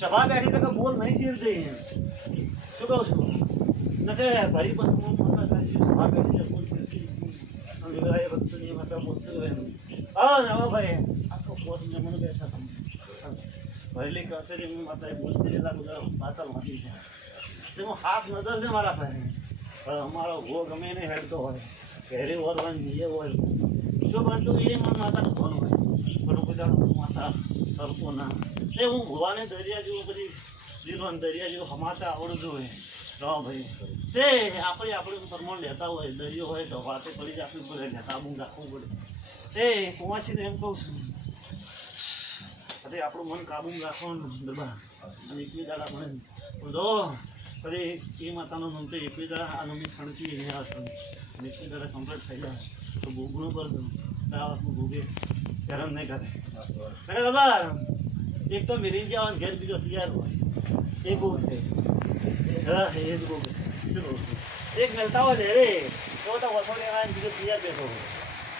સભા બેઠી તો બોલ નહીં શીર દે શું કહું છું? ન કે ભરી પંચમો મોટા થાય છે. સભા બેઠી બોલ શીર અને વિવરાય ભક્તની માતા બોલતું હોય એમ. હા રમાભાઈ આખો કોસ જમણ બેઠા હતા ભરેલી કસરી માતાએ બોલતી રહેલા બધા પાતળ મારી છે હું હાથ નજર છે મારા પાસે પણ અમારો ભો ગમે નહીં હેડતો હોય. ઘેરી ઓરવાની જે હોય. શું બનતું એ મન માતાનું ફોન હોય. પણ બધા માતા સરખું ના. એ હું ભુવાને દરિયા જેવું બધી જીવન દરિયા જેવું હમાતા હોય. રામ ભાઈ. તે આપણે આપણે પ્રમાણ લેતા હોય, દરિયો હોય, તો વાતે પડી જ આપવી પડે ને રાખવું પડે. તે કુવાસીને એમ કહું છું. અરે, આપણું મન કાબુ રાખવાનું દબા અને એકવી દાડા ભણે જો, અરે, એ માતાનો નામ તો દાડા આ નમી ખણકી એને દાડા કમ્પ્લીટ થઈ જાય તો ભોગવું કર દઉં ભોગે. હેરાન નહીં કરે. દબા એક તો મિરી જવાનું ઘેર બીજો તૈયાર હોય. એ બહુ છે. હા, એ જ બહુ છે? એક મેલતા હોય ને રે, તો તો વસો લેવા બીજો તૈયાર બેઠો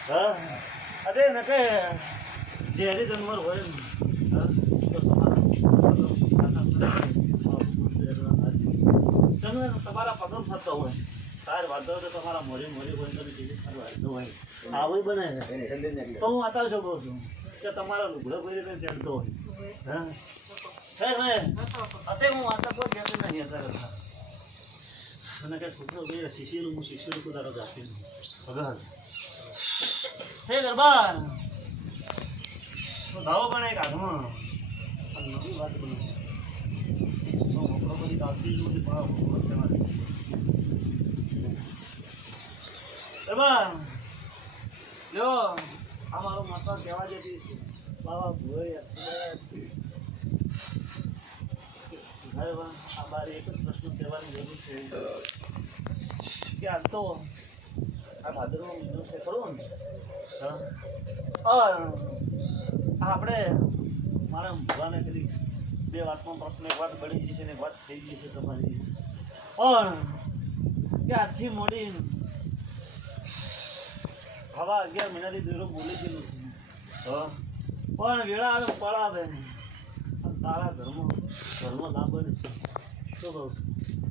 હા? અરે ઝેરી ને તમારા તમે તમારા પગમ થતો હોય. તાર વાંધો તો તમારા મોરી મોરી હોય તો બીજી સારું વાંચતો હોય. આવું બને. તો હું આતા છો કહું છું કે તમારા લુગડો કોઈ રીતે ચડતો હોય. હા? અત્યારે હું વાતા કોઈ કહેતો નહીં અત્યારે. અને કે છોકરો ભાઈ શિશિરું હું શિશિરું કુદારો જાતી ભગવાન. હે દરબાર. દાવો પણ એક હાથમાં. નવી વાત બની. તો મોકળો બધી દાવતી બધી પાવ તમારે આ મારો માતા કહેવા જતી છે. બાબા ભોય આ બારે એક જ પ્રશ્ન કહેવાની જરૂર છે. કે આ તો આ ભાદરવો મહિનો છે, ખરો ને. આપણે મારા ભગવાને કરી બે વાતમાં પ્રશ્ન, એક વાત બની જશે ને વાત થઈ જશે તમારી. પણ કે આથી મોડી હવા અગિયાર મહિનાથી દોરો બોલી ગયેલું છે. પણ વેળા આવે પડાવે અને તારા ધર્મ ધર્મ લાભ બને છે. શું કહું?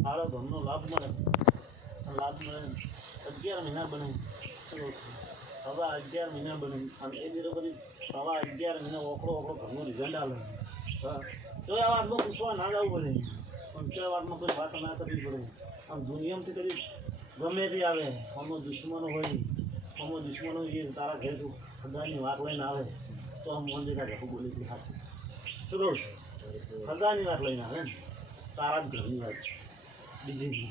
તારા ધર્મનો લાભ મળે. લાભ મળે અગિયાર મહિના બને. શું કહું? હવા અગિયાર મહિના બને. અને એ દીરો બધી હવા અગિયાર મહિના ઓકળો ઓકળો ઘરનો રિઝલ્ટ આવે. હા. તો આ વાતમાં પૂછવા ના જવું પડે. પણ તે વાતમાં કોઈ વાત ના કરવી પડે. આમ દુનિયામાંથી કરી ગમે તે આવે. આમાં દુશ્મનો હોય. આમાં દુશ્મનો જે તારા ઘેર છું ખદાની વાત લઈને આવે તો આમ મન જેના ઘર બોલી છે સાચી શું કહું છું ખદાની વાત લઈને આવે ને તારા જ ઘરની વાત છે. બીજી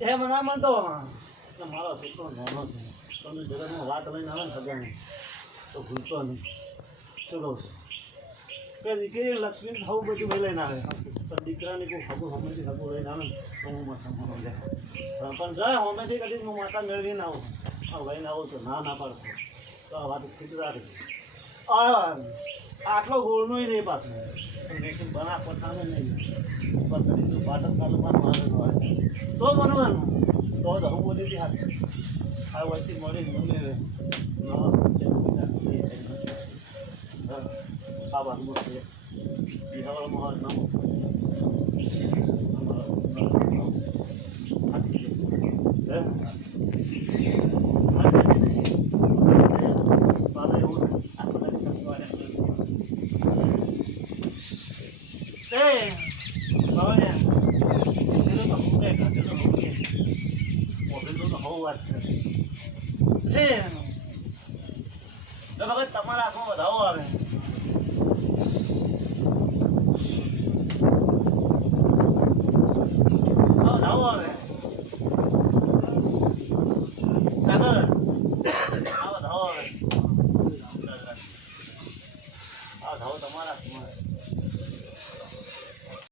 એ મને મન તો મારો છોકરો નાનો છે. તમે જગતમાં વાત લઈને આવે ને ખદાની તો ભૂલતો નહીં. શું કહું છું કે દીકરી લક્ષ્મી થવું બધું લઈને આવે. પણ દીકરાને કોઈ ખબર હમેથી ખબર હોય ના તો હું માથા મારો જાય પણ જાય હમેથી કદી હું માતા મેળવીને આવું આ લઈને આવું તો ના ના પાડતો. તો આ વાત ખીચ રાખી આટલો ગોળનો નહીં પાછો મેકિંગ બના પોતાને નહીં. પણ તરી તો પાટણ તાલુકાનું મારે હોય. તો બનવાનું. તો જ હું બોલી હતી હાથ. આ વચ્ચે મળી મને નવા આ વાતમાં છે. મહાર નામ તમારા હાથમાં વધાવો આવે